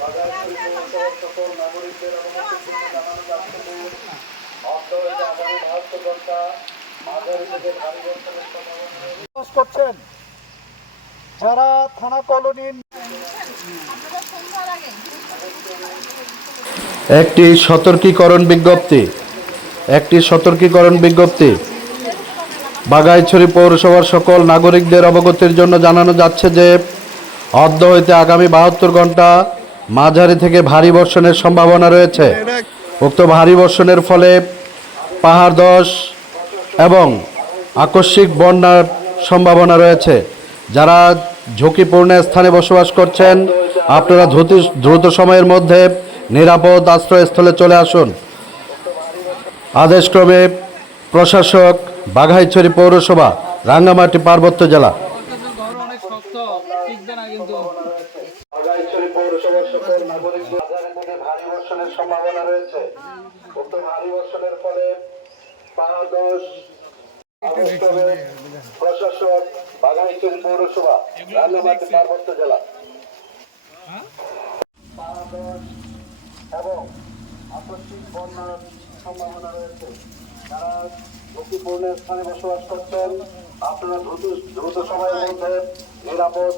বাগাইছড়ি পৌরসভার সকল নাগরিকদের অবগতির জন্য জানানো যাচ্ছে যে অর্ধ হইতে আগামী 72 ঘন্টা মাঝারি থেকে ভারী বর্ষণের সম্ভাবনা করছেন। যারা থানা কলোনির একটি সতর্কীকরণ বিজ্ঞপ্তি বাগাইছড়ি পৌরসভার সকল নাগরিকদের অবগতির জন্য জানানো যাচ্ছে যে অর্ধ হইতে আগামী 72 ঘন্টা মাঝারি থেকে ভারী বর্ষণের সম্ভাবনা রয়েছে। উক্ত ভারী বর্ষণের ফলে পাহাড় ধস এবং আকস্মিক বন্যার সম্ভাবনা রয়েছে। যারা ঝুঁকিপূর্ণ স্থানে বসবাস করছেন আপনারা দ্রুত সময়ের মধ্যে নিরাপদ আশ্রয়স্থলে চলে আসুন। আদেশক্রমে প্রশাসক, বাঘাইছড়ি পৌরসভা, রাঙ্গামাটি পার্বত্য জেলা। বাগাইছড়ি পৌরসভার সকল নাগরিকদের মাঝারি থেকে ভারী বর্ষণের সম্ভাবনা রয়েছে। উক্ত ভারী বর্ষণের ফলে পাহাড় ধস, আদেশক্রমে প্রশাসক, বাঘাইছড়ি পৌরসভা, রাঙ্গামাটি পার্বত্য জেলা। পাহাড় ধস এবং আকস্মিক বন্যার সম্ভাবনা রয়েছে। যারা ঝুঁকিপূর্ণ স্থানে বসবাস করছেন আপনারা দ্রুত সময়ের মধ্যে নিরাপদ